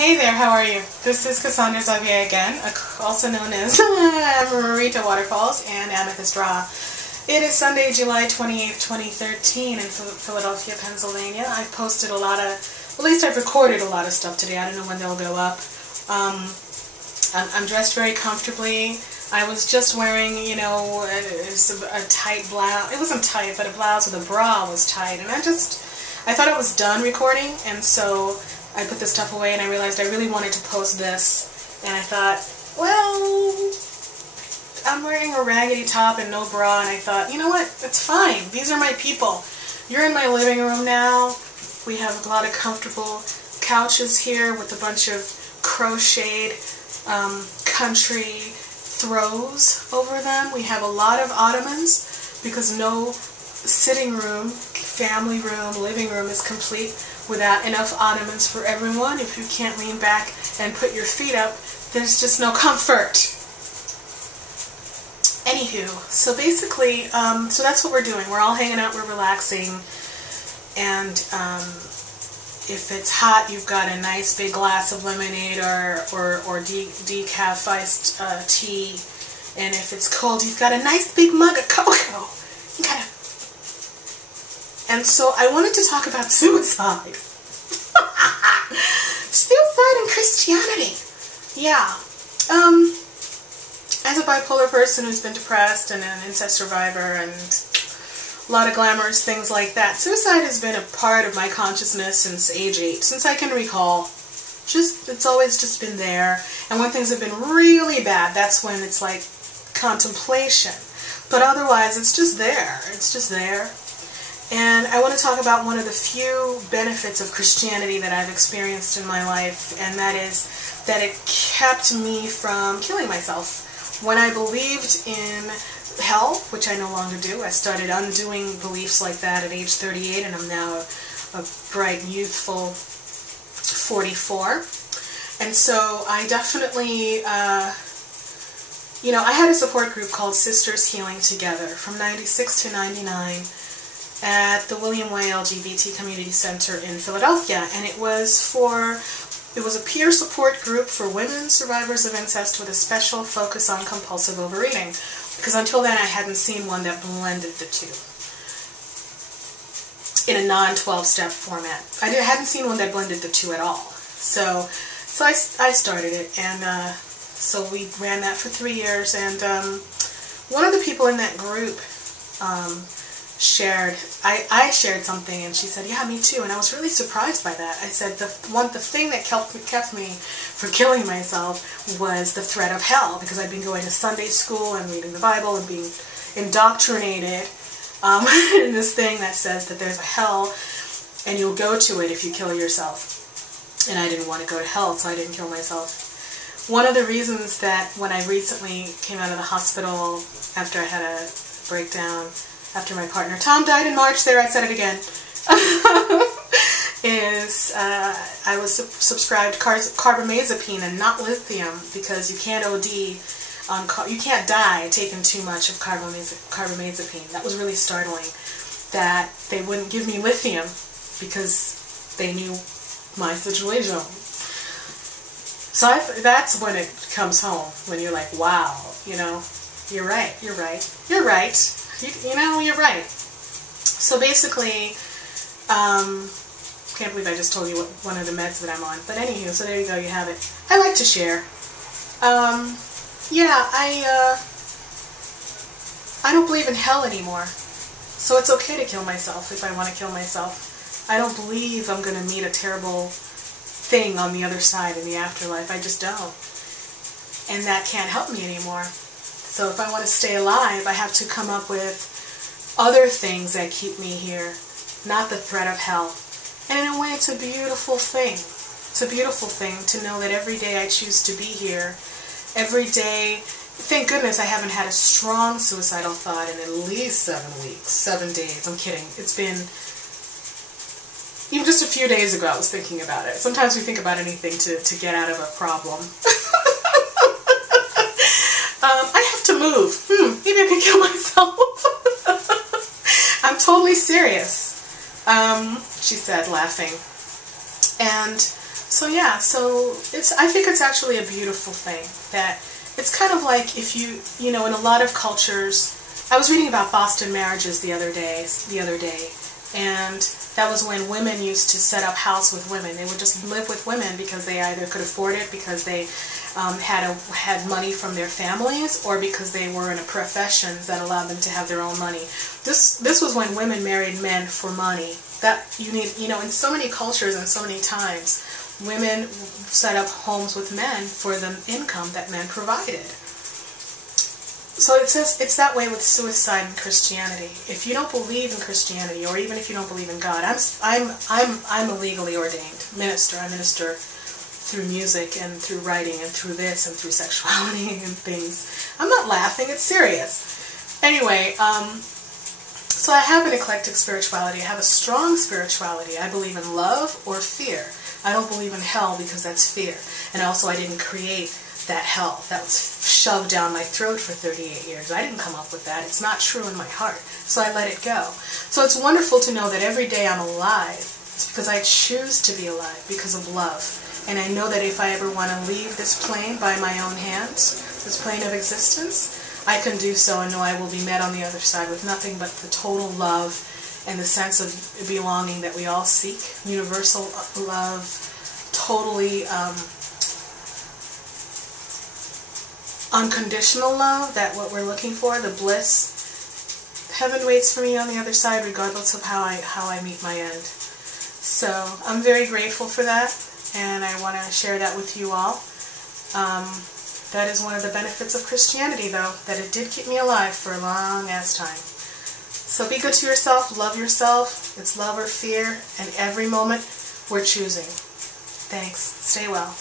Hey there, how are you? This is Cassandre again, also known as Marita Waterfalls and Amethyst Raw. It is Sunday, July 28th, 2013 in Philadelphia, Pennsylvania. I've posted a lot of, at least I've recorded a lot of stuff today. I don't know when they'll go up. I'm dressed very comfortably. I was just wearing, you know, a tight blouse. It wasn't tight, but a blouse with a bra was tight. And I thought I was done recording, and so I put this stuff away and I realized I really wanted to post this. And I thought, well, I'm wearing a raggedy top and no bra, and I thought, you know what, it's fine. These are my people. You're in my living room now. We have a lot of comfortable couches here with a bunch of crocheted country throws over them. We have a lot of ottomans because no sitting room, family room, living room is complete without enough ottomans for everyone. If you can't lean back and put your feet up, there's just no comfort. Anywho, so basically, so that's what we're doing. We're all hanging out, we're relaxing, and if it's hot, you've got a nice big glass of lemonade or decaf iced tea, and if it's cold, you've got a nice big mug of cocoa. You gotta. And so I wanted to talk about suicide. Suicide and Christianity. Yeah. As a bipolar person who's been depressed and an incest survivor and a lot of glamorous things like that, suicide has been a part of my consciousness since age 8, since I can recall. It's always just been there. And when things have been really bad, that's when it's like contemplation. But otherwise, it's just there. It's just there. And I want to talk about one of the few benefits of Christianity that I've experienced in my life, and that is that it kept me from killing myself. When I believed in hell, which I no longer do, I started undoing beliefs like that at age 38, and I'm now a bright, youthful 44. And so I definitely, you know, I had a support group called Sisters Healing Together from 96 to 99 at the William Y. LGBT Community Center in Philadelphia, and it was a peer support group for women survivors of incest with a special focus on compulsive overeating, because until then I hadn't seen one that blended the two in a non-12-step format. I hadn't seen one that blended the two at all. So I started it, and so we ran that for 3 years, and one of the people in that group I shared something, and she said, yeah, me too, and I was really surprised by that. I said the thing that kept me from killing myself was the threat of hell, because I'd been going to Sunday school and reading the Bible and being indoctrinated in this thing that says that there's a hell and you'll go to it if you kill yourself. And I didn't want to go to hell, so I didn't kill myself. One of the reasons that when I recently came out of the hospital after I had a breakdown, after my partner Tom died in March, there I said it again, is I was subscribed carbamazepine and not lithium, because you can't OD on, you can't die taking too much of carbamazepine. That was really startling, that they wouldn't give me lithium because they knew my situation. So that's when it comes home, when you're like, wow, you know, you're right, you're right, you're right. You know, you're right. So basically, can't believe I just told you what one of the meds that I'm on. But anywho, so there you go, you have it. I like to share. Yeah, I don't believe in hell anymore. So it's okay to kill myself if I want to kill myself. I don't believe I'm going to meet a terrible thing on the other side in the afterlife. I just don't. And that can't help me anymore. So if I want to stay alive, I have to come up with other things that keep me here, not the threat of hell. And in a way, it's a beautiful thing. It's a beautiful thing to know that every day I choose to be here. Every day, thank goodness I haven't had a strong suicidal thought in at least 7 weeks, 7 days. I'm kidding. It's been, even just a few days ago I was thinking about it. Sometimes we think about anything to get out of a problem. I have to move. Maybe I could kill myself. I'm totally serious, she said, laughing. And So yeah, so I think it's actually a beautiful thing, that it's kind of like if you know, in a lot of cultures, I was reading about Boston marriages the other day, and that was when women used to set up house with women. They would just live with women because they either could afford it, because they had money from their families, or because they were in a profession that allowed them to have their own money. This was when women married men for money. That you need, you know, in so many cultures and so many times, women set up homes with men for the income that men provided. So it's that way with suicide in Christianity. If you don't believe in Christianity, or even if you don't believe in God, I'm a legally ordained minister. I minister through music and through writing and through this and through sexuality and things. I'm not laughing, it's serious. Anyway, so I have an eclectic spirituality. I have a strong spirituality. I believe in love or fear. I don't believe in hell because that's fear. And also I didn't create that hell. That was shoved down my throat for 38 years. I didn't come up with that. It's not true in my heart. So I let it go. So it's wonderful to know that every day I'm alive. It's because I choose to be alive because of love. And I know that if I ever want to leave this plane by my own hands, this plane of existence, I can do so and know I will be met on the other side with nothing but the total love and the sense of belonging that we all seek. Universal love, totally unconditional love, that what we're looking for, the bliss. Heaven waits for me on the other side regardless of how I meet my end. So I'm very grateful for that, and I want to share that with you all. That is one of the benefits of Christianity, though, that it did keep me alive for a long ass time. So be good to yourself, love yourself. It's love or fear, and every moment we're choosing. Thanks. Stay well.